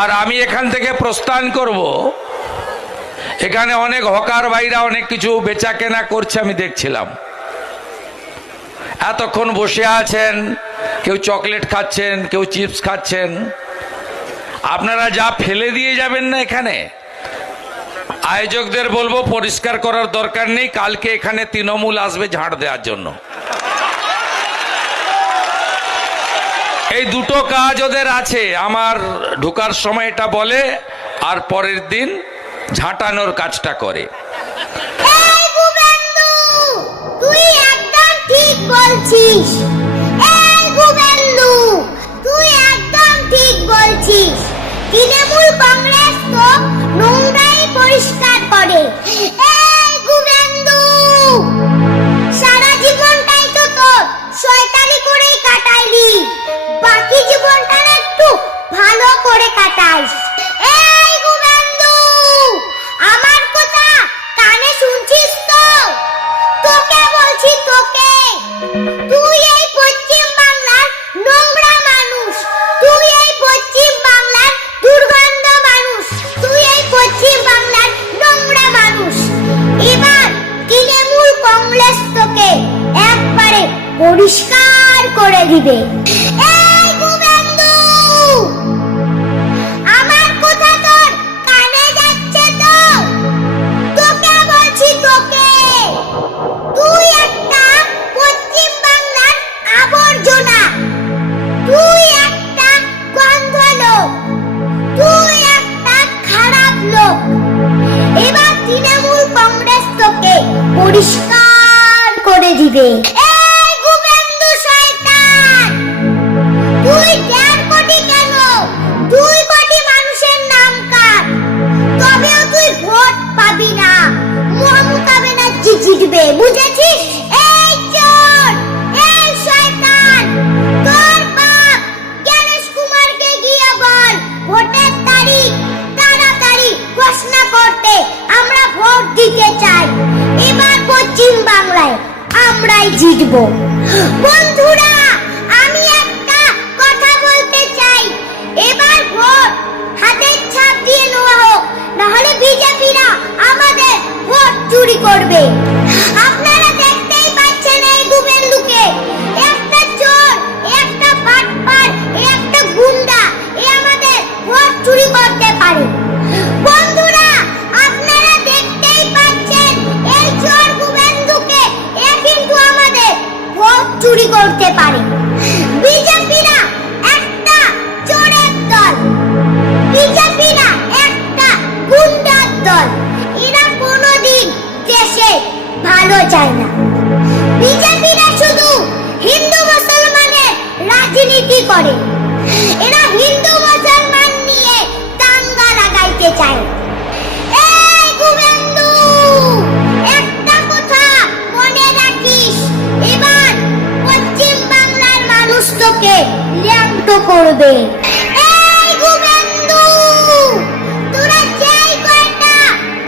আর আমি এখান থেকে প্রস্থান করব। এখানে অনেক হকার ভাইরা অনেক কিছু বেচা কেনা করছে, আমি দেখছিলাম। এতক্ষণ বসে আছেন, কেউ চকলেট খাচ্ছেন, কেউ চিপস খাচ্ছেন। আপনারা যা ফেলে দিয়ে যাবেন না এখানে, আয়োজকদের বলবো পরিষ্কার করার দরকার নেই, কালকে এখানে তৃণমূল আসবে ঝাড় দেওয়ার জন্য। এই দুটো কাজ ওদের আছে, আমার ঢোকার সময় এটা বলে আর পরের দিন ঝাঁটানোর কাজটা করে। এই গুবেন্দু, তুই একদম ঠিক বলছিস। এই গুবেন্দু, তুই একদম ঠিক বলছিস। তৃণমূল কংগ্রেস তো নোংরাই পরিষ্কার করে। এই গুবেন্দু, সারা জীবনটাই তো তোর শয়তানি করেই কাটাইলি, বাকি জীবনটা একটু ভালো করে কাটাইস। এই গুবেন্দু, আমার কথা কানে শুনছিস তো? তোকে বলছি, তোকে। তুই এই পশ্চিম বাংলার নোংরা মানুষ, তুই এই পশ্চিম বাংলার দুর্গন্ধ মানুষ, তুই এই পশ্চিম বাংলার নোংরা মানুষ। এবার তৃণমূল কংগ্রেস তোকে একবারে পরিষ্কার করে দিবে। এই গুবেন্দু, আমার কথা তোর কানে যাচ্ছে তো? তোকে বলছি, তোকে। তুই একটা পশ্চিম বাংলার আবর্জনা, তুই একটা গন্ধ লোক, তুই একটা খারাপ লোক। এবার তৃণমূল কংগ্রেস তোকে পরিষ্কার করে দিবে। এই গুবেন্দু শয়তান, তুই 1.5 কোটি কেন 2 কোটি মানুষের নাম কাট, তবেও তুই ভোট পাবি না। মমতা ব্যানার্জি জিতবে, বুঝেছিস? এই চোর, এই শয়তান, তোর বাপ গণেশ কুমারকে গিয়ে বল ভোটের তারিখ তাড়াতাড়ি ঘোষণা করতে, আমরা ভোট দিতে চাই। এবার পশ্চিম বাংলায় আমরাই জিতবো। বন্ধুরা, আমি একটা কথা বলতে চাই, এবার ভোট হাতের ছাপ দিয়ে নেওয়া হোক, নাহলে বিজেপিরা আমাদের ভোট চুরি করবে। আপনারা দেখতেই পাচ্ছেন এই গুবেন্দুকে, একটা চোর, একটা বাটপার, একটা গুন্ডা, এ আমাদের ভোট চুরি করতে পারে। বন্ধুরা, আপনারা দেখতেই পাচ্ছেন এই চোর গুবেন্দুকে, এ কিন্তু আমাদের ভোট চুরি করতে পারে। বিজেপিরা একটা চোরের দল, বিজেপিরা একটা গুন্ডার দল, এরা কোনোদিন দেশে ভালো চায় না। বিজেপিরা শুধু হিন্দু মুসলমানের রাজনীতি করে, এরা হিন্দু মুসলমান নিয়ে দাঙ্গা লাগাইতে চায়। এই গুবেন্দু, একটা কথা মনে রাখিস, এবার পশ্চিম বাংলার মানুষ তোকে ল্যাংটো করবে। এই গুবেন্দু, তোরা যেই কয়টা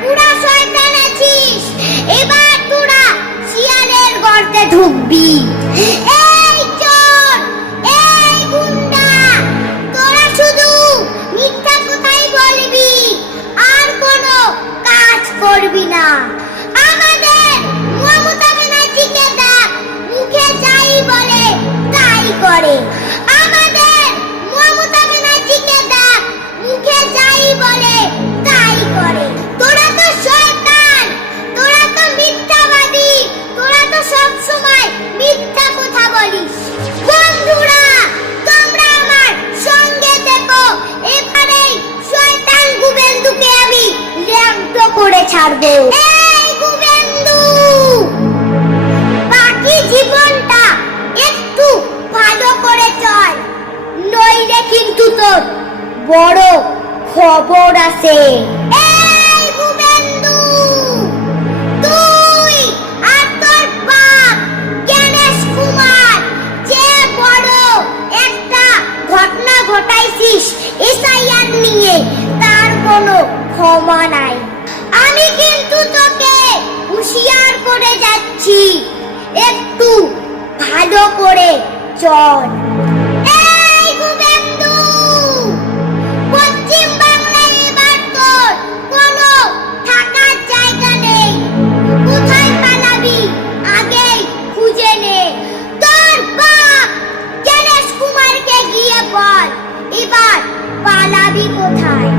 পুরা শয়তান আছিস, এবার তোরা শিয়ালের গর্তে ঢুকবি। এই চোর, এই গুন্ডা, তোরা শুধু মিথ্যা কথাই বলবি, আর কোনো কাজ করবি না। আমাদের মমতা ব্যানার্জিকে দেখ, মুখে যাই বলে তাই করে। আমাদের মমতা ব্যানার্জিকে দেখ, মুখে যাই বলে তাই করে। তোরা তো শয়তান, তোরা তো মিথ্যাবাদী, তোরা তো সব সময় মিথ্যা কথা বলিস। বন্ধুরা, তোমরা আমার সঙ্গে থেকো, এবারেই শয়তান গুবেন্দুকে আমি ল্যাংটো করে ছাড়বো। এই গুবেন্দু, বাকি জীবনটা একটু ভালো করে চল, নইলে কিন্তু তোর বড় খবর আছে। এই গুবেন্দু, তুই আর তোর বাপ গণেশ কুমার যে বড় একটা ঘটনা ঘটাইছিস এসআইআর নিয়ে, তার কোনো ক্ষমা নাই। আমি কিন্তু তোকে হুঁশিয়ার করে যাচ্ছি, একটু ভালো করে চল। এই গুবেন্দু, পশ্চিম পালাবি কোথায়?